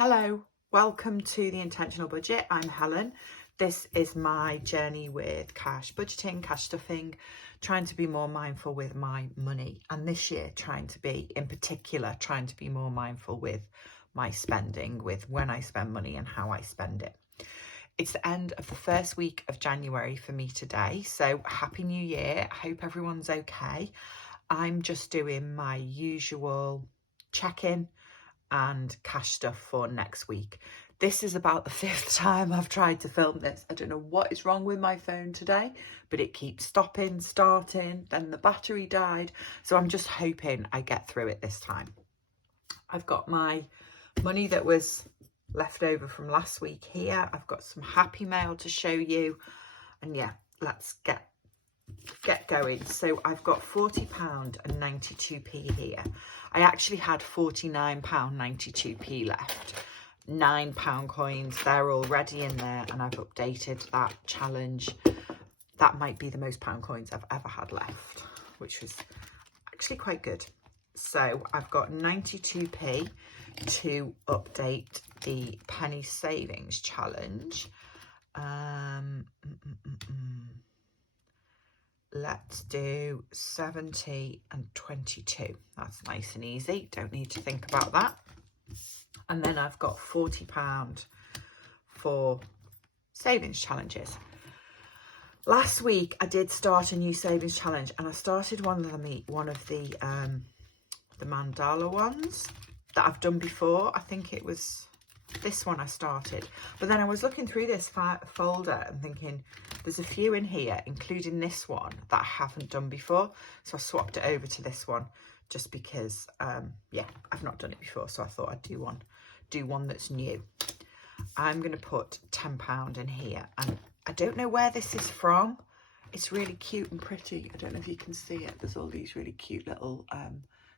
Hello, welcome to the Intentional Budget. I'm Helen. This is my journey with cash budgeting, cash stuffing, trying to be more mindful with my money. And this year, trying to be more mindful with my spending, with when I spend money and how I spend it. It's the end of the first week of January for me today. So happy New Year. I hope everyone's okay. I'm just doing my usual check-in and cash stuff for next week. This is about the fifth time I've tried to film this. I don't know what is wrong with my phone today, but it keeps stopping, starting, then the battery died. So I'm just hoping I get through it this time. I've got my money that was left over from last week here. I've got some Happy Mail to show you. And yeah, let's get going. So I've got £40.92 here. I actually had £49.92 left. £9 coins, they're already in there, and I've updated that challenge. That might be the most pound coins I've ever had left, which was actually quite good. So I've got 92p to update the penny savings challenge. Let's do 70 and 22. That's nice and easy. Don't need to think about that. And then I've got £40 for savings challenges. Last week I did start a new savings challenge, and I started one of the mandala ones that I've done before. I think it was this one I started, but then I was looking through this folder and thinking there's a few in here, including this one, that I haven't done before, so I swapped it over to this one just because yeah, I've not done it before, so I thought I'd do one that's new. I'm going to put £10 in here, and I don't know where this is from. It's really cute and pretty. I don't know if you can see it. There's all these really cute little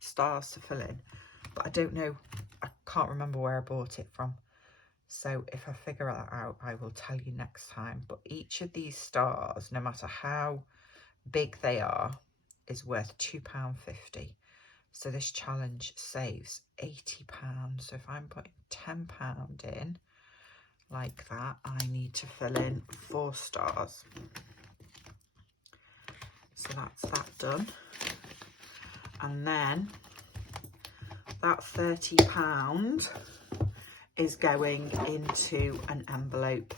stars to fill in, but I don't know, I can't remember where I bought it from. So if I figure that out, I will tell you next time. But each of these stars, no matter how big they are, is worth £2.50. So this challenge saves £80. So if I'm putting £10 in like that, I need to fill in 4 stars. So that's that done. And then that £30 is going into an envelope.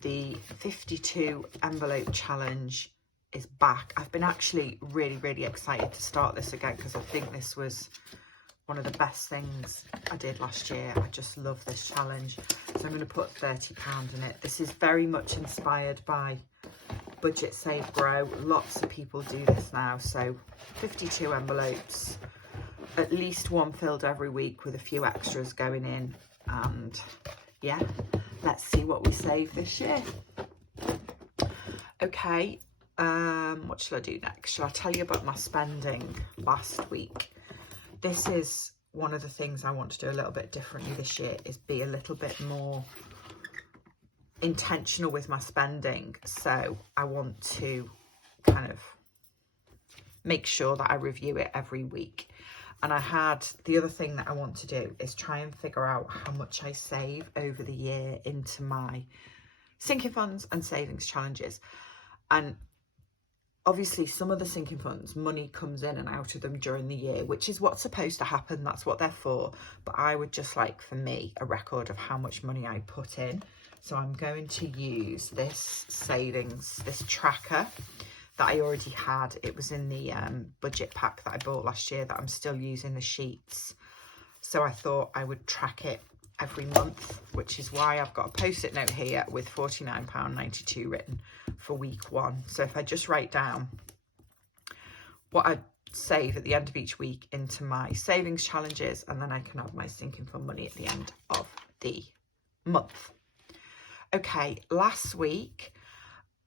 The 52 envelope challenge is back. I've been actually really excited to start this again because I think this was one of the best things I did last year. I just love this challenge. So I'm going to put £30 in it. This is very much inspired by Budget Save Grow. Lots of people do this now. So 52 envelopes, at least one filled every week with a few extras going in. And yeah, let's see what we save this year. Okay, what shall I do next? Shall I tell you about my spending last week? This is one of the things I want to do a little bit differently this year, is be a little bit more intentional with my spending. So I want to kind of make sure that I review it every week. And the other thing that I want to do is try and figure out how much I save over the year into my sinking funds and savings challenges. And obviously some of the sinking funds, money comes in and out of them during the year, which is what's supposed to happen. That's what they're for. But I would just like, for me, a record of how much money I put in. So I'm going to use this savings, this tracker that I already had. It was in the budget pack that I bought last year that I'm still using the sheets. So I thought I would track it every month, which is why I've got a post-it note here with £49.92 written for week 1. So if I just write down what I save at the end of each week into my savings challenges, and then I can have my sinking fund money at the end of the month. Okay, last week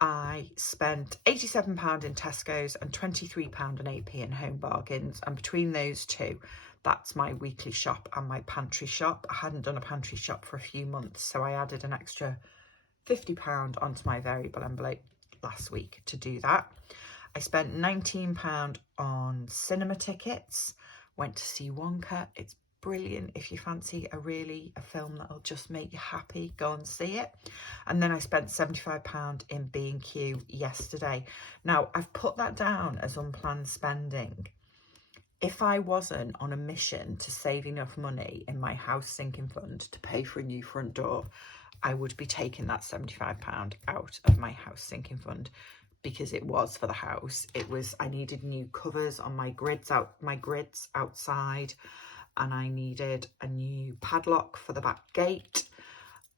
I spent £87 in Tesco's and £23.08 in Home Bargains, and between those two, that's my weekly shop and my pantry shop. I hadn't done a pantry shop for a few months, so I added an extra £50 onto my variable envelope last week to do that. I spent £19 on cinema tickets, went to see Wonka. It's brilliant. If you fancy a film that'll just make you happy, go and see it. And then I spent £75 in B&Q yesterday. Now, I've put that down as unplanned spending. If I wasn't on a mission to save enough money in my house sinking fund to pay for a new front door, I would be taking that £75 out of my house sinking fund, because it was for the house. I needed new covers on my grids outside, and I needed a new padlock for the back gate.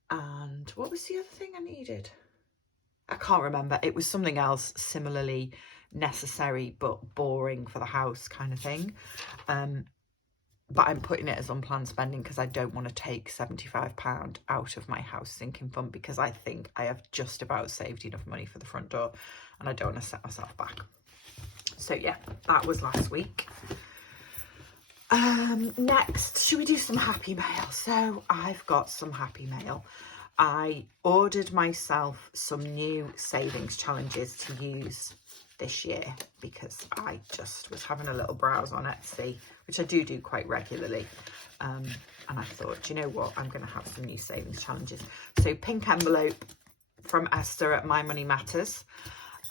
And what was the other thing I needed? I can't remember. It was something else similarly necessary but boring for the house kind of thing. But I'm putting it as unplanned spending because I don't want to take £75 out of my house sinking fund, because I think I have just about saved enough money for the front door and I don't want to set myself back. So yeah, that was last week. Next, should we do some happy mail? So I've got some happy mail. I ordered myself some new savings challenges to use this year because I just was having a little browse on Etsy, which I do quite regularly. And I thought, do you know what? I'm going to have some new savings challenges. So pink envelope from Esther at My Money Matters.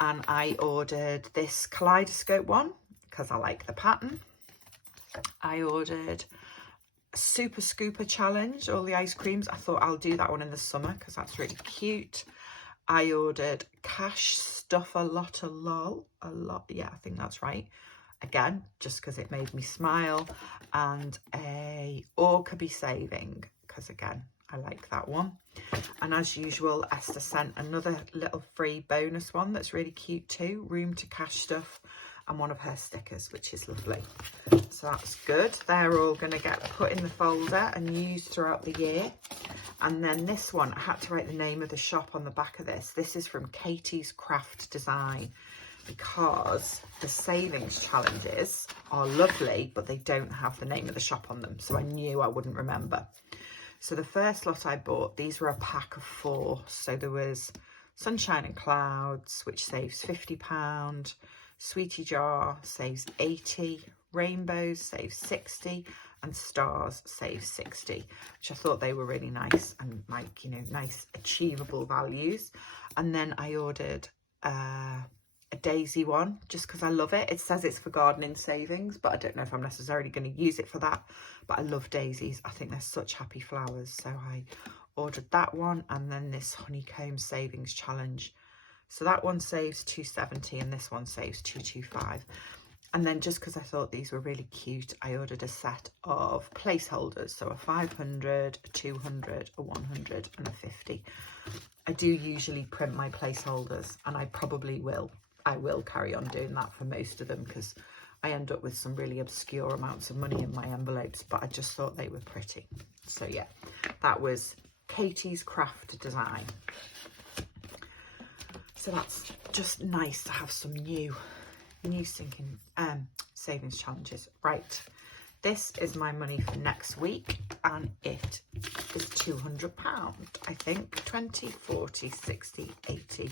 And I ordered this kaleidoscope one because I like the pattern. I ordered a Super Scooper challenge, all the ice creams. I thought I'll do that one in the summer because that's really cute. I ordered Cash Stuff a Lot, yeah, I think that's right. Again, just because it made me smile. And a Orca Saving, because again, I like that one. And as usual, Esther sent another little free bonus one that's really cute too, Room to Cash Stuff, and one of her stickers, which is lovely. So that's good. They're all going to get put in the folder and used throughout the year. And then this one, I had to write the name of the shop on the back of this. This is from Katie's Craft Design, because the savings challenges are lovely, but they don't have the name of the shop on them. So I knew I wouldn't remember. So the first lot I bought, these were a pack of 4. So there was Sunshine and Clouds, which saves £50. Sweetie Jar saves 80, Rainbows saves 60, and Stars saves 60, which I thought they were really nice and like, you know, nice achievable values. And then I ordered a daisy one just because I love it. It says it's for gardening savings, but I don't know if I'm necessarily going to use it for that. But I love daisies. I think they're such happy flowers. So I ordered that one, and then this honeycomb savings challenge. So that one saves £2.70 and this one saves £2.25. And then just because I thought these were really cute, I ordered a set of placeholders. So a 500, a 200, a 100 and a 50. I do usually print my placeholders, and I probably will. I will carry on doing that for most of them because I end up with some really obscure amounts of money in my envelopes, but I just thought they were pretty. So yeah, that was Katie's Craft Design. So that's just nice to have some new sinking savings challenges. Right, this is my money for next week, and it is £200, I think. 20, 40, 60, 80,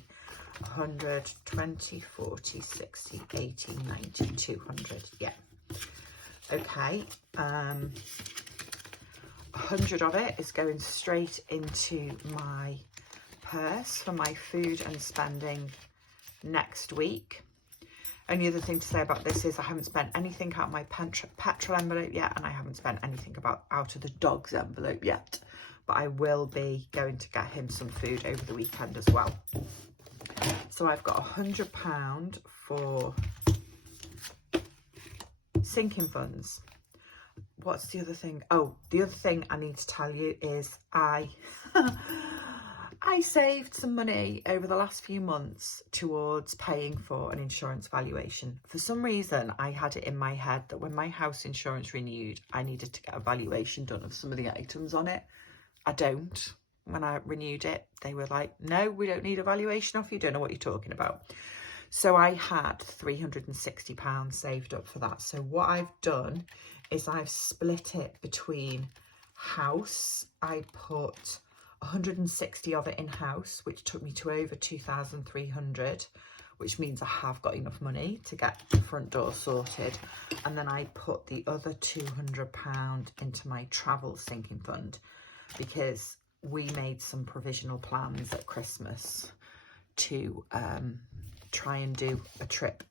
100, 20, 40, 60, 80, 90, 200. Yeah. Okay. 100 of it is going straight into my purse for my food and spending next week. Only other thing to say about this is I haven't spent anything out of my petrol envelope yet, and I haven't spent anything out of the dog's envelope yet, but I will be going to get him some food over the weekend as well. So I've got £100 for sinking funds. What's the other thing? Oh, the other thing I need to tell you is I saved some money over the last few months towards paying for an insurance valuation. For some reason, I had it in my head that when my house insurance renewed, I needed to get a valuation done of some of the items on it. I don't. When I renewed it, they were like, no, we don't need a valuation off you. Don't know what you're talking about. So I had £360 saved up for that. So what I've done is I've split it between house. I put 160 of it in house, which took me to over 2,300, which means I have got enough money to get the front door sorted. And then I put the other £200 into my travel sinking fund, because we made some provisional plans at Christmas to try and do a trip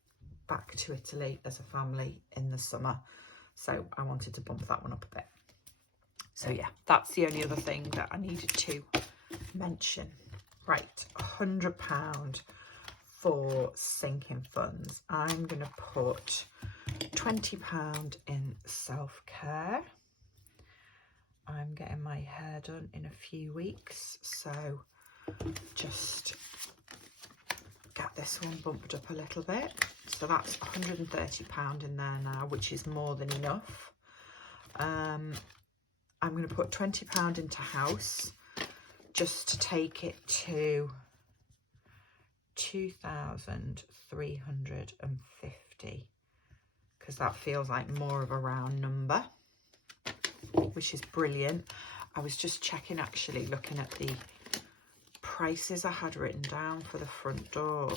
back to Italy as a family in the summer. So I wanted to bump that one up a bit. So yeah, that's the only other thing that I needed to mention. Right, £100 for sinking funds. I'm going to put £20 in self-care. I'm getting my hair done in a few weeks, so just get this one bumped up a little bit. So that's £130 in there now, which is more than enough. I'm going to put £20 into house, just to take it to 2,350, because that feels like more of a round number, which is brilliant. I was just checking, actually, looking at the prices I had written down for the front door,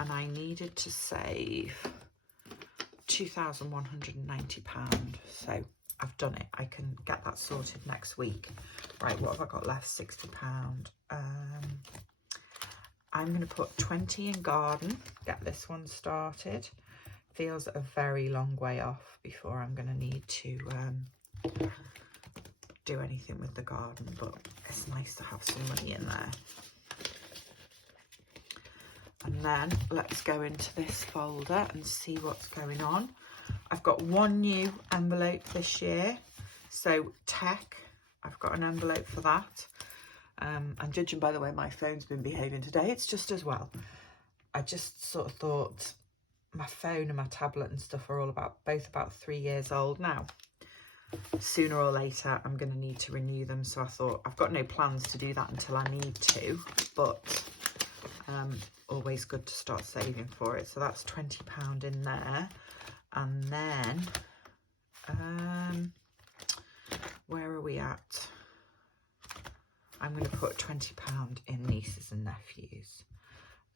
and I needed to save £2,190. So I've done it. I can get that sorted next week. Right, what have I got left? £60. I'm going to put 20 in garden, get this one started. Feels a very long way off before I'm going to need to do anything with the garden, but it's nice to have some money in there. And then let's go into this folder and see what's going on. I've got one new envelope this year, so tech, I've got an envelope for that. And judging by the way my phone's been behaving today, it's just as well. I just sort of thought, my phone and my tablet and stuff are all both about 3 years old now. Sooner or later I'm going to need to renew them, so I thought, I've got no plans to do that until I need to, but always good to start saving for it. So that's £20 in there. And then where are we at? I'm going to put £20 in nieces and nephews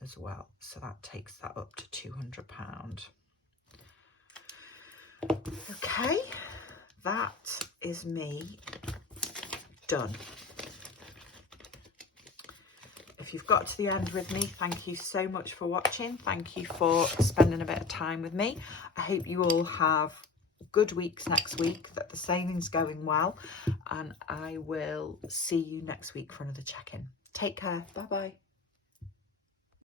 as well, so that takes that up to £200. Okay, that is me done. If you've got to the end with me, thank you so much for watching. Thank you for spending a bit of time with me. I hope you all have good weeks next week, that the saving's going well, and I will see you next week for another check-in. Take care. Bye-bye.